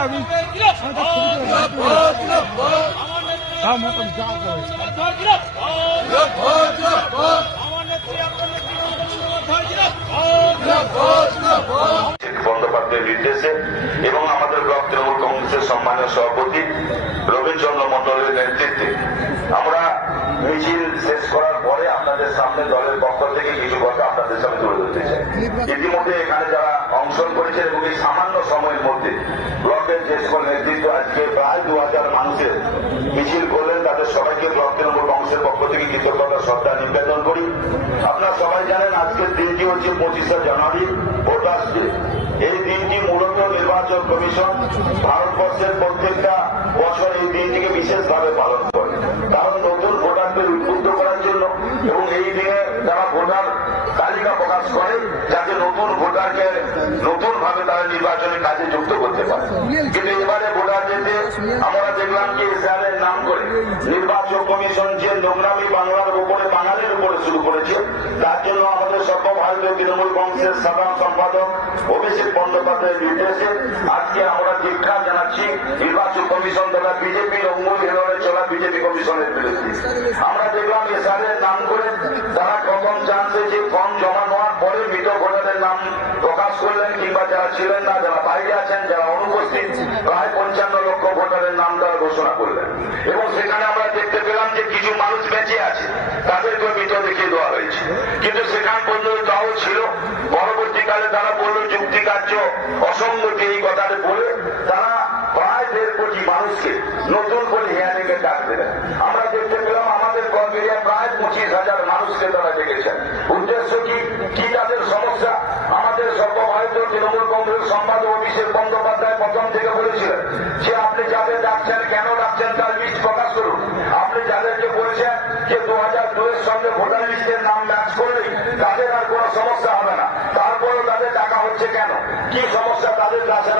আমি বন্দ্যোপাধ্যায়ের নির্দেশে এবং আমাদের ব্লক তৃণমূল কংগ্রেসের সম্মানীয় সভাপতি রবীন্দ্র মন্ডলের নেতৃত্বে আমরা মিছিল শেষ করার পরে আপনাদের সামনে দলের পক্ষ থেকে কিছু কথা আপনাদের সামনে তুলে ধরতে চাই। ইতিমধ্যে এখানে যারা অংশগ্রহণ করেছেন এবং এই সামান্য সময়ের মধ্যে ব্লকের যে সকল নেতৃত্ব আজকে প্রায় 2000 মানুষের মিছিল করলেন, তাদের সবাইকে ব্লক তৃণমূল কংগ্রেসের পক্ষ থেকে কৃতজ্ঞতা শ্রদ্ধা নিবেদন করি। আপনারা সবাই জানেন আজকের দিনটি হচ্ছে 25শে জানুয়ারি, ভোটার্স ডে। এই দিনটি মূলত নির্বাচন কমিশন ভারতবর্ষের প্রত্যেকটা বছর এই দিনটিকে বিশেষভাবে পালন করে, কারণ নতুন ভোটারদের উদ্বুদ্ধ করার জন্য এবং এই দিনে যারা ভোটার তালিকা প্রকাশ করে যাতে নতুন ভোটারকে নতুন ভাবে তারা নির্বাচনের কাজে যুক্ত করতে পারে। কিন্তু এবারে ভোটার যেতে আমরা দেখলাম যে এসআরের নাম করে নির্বাচন কমিশন যে নোংরামি বাংলার উপরে বাঙালির উপরে শুরু করেছে, তার জন্য আমাদের সর্বভারতীয় তৃণমূল কংগ্রেসের সাধারণ সম্পাদক অভিষেক বন্দ্যোপাধ্যায়ের নির্দেশে আজকে আমরা ধিক্কার জানাচ্ছি নির্বাচন কমিশন তথা বিজেপির অঙ্গুল হেলনে চলা বিজেপি কমিশনের বিরুদ্ধে। আমরা দেখলাম এসআরের নাম করে তারা প্রথম চান্সে যে ফর্ম জমা নেওয়ার পরে মৃত ভোটারের নাম প্রকাশ করলেন, কিংবা যারা ছিলেন না, যারা বাইরে আছেন, যারা অনুপস্থিত, প্রায় 55 লক্ষ ভোটারের নাম তারা ঘোষণা করলেন। এবং সেখানে আমরা দেখতে পেলাম যে কিছু মানুষ বেঁচে আছে, তাদেরকে মৃত দেখিয়ে দেওয়া হয়েছে। কিন্তু সেখান পর্যন্ত তাও ছিল, পরবর্তীকালে তারা বলল যুক্তিকার্য অসঙ্গতি এই কথাটা বলে তারা প্রায় 1.5 কোটি মানুষকে নতুন করে হিয়ারিং এ ডাক দেবেন। আমরা দেখতে পেলাম আমাদের কর্মীরা প্রায় 25,000 মানুষকে তারা ডেকেছেন। উদ্দেশ্য কি তাদের সমস্যা? আমাদের সর্বভারতীয় তৃণমূল কংগ্রেস সম্পাদক অভিষেক বন্দ্যোপাধ্যায় প্রথম থেকে বলেছিলেন যে আপনি যাদের ডাকছেন, কেন ডাকছেন তার লিস্ট প্রকাশ করুন। আপনি যাদেরকে বলছেন যে 2002 এর সঙ্গে ভোটার লিস্টের নাম ম্যাচ করলেই তাদের আর কোনো সমস্যা হবে না, তারপরেও তাদের ডাকা হচ্ছে কেন? কি সমস্যা তাদের কাছে?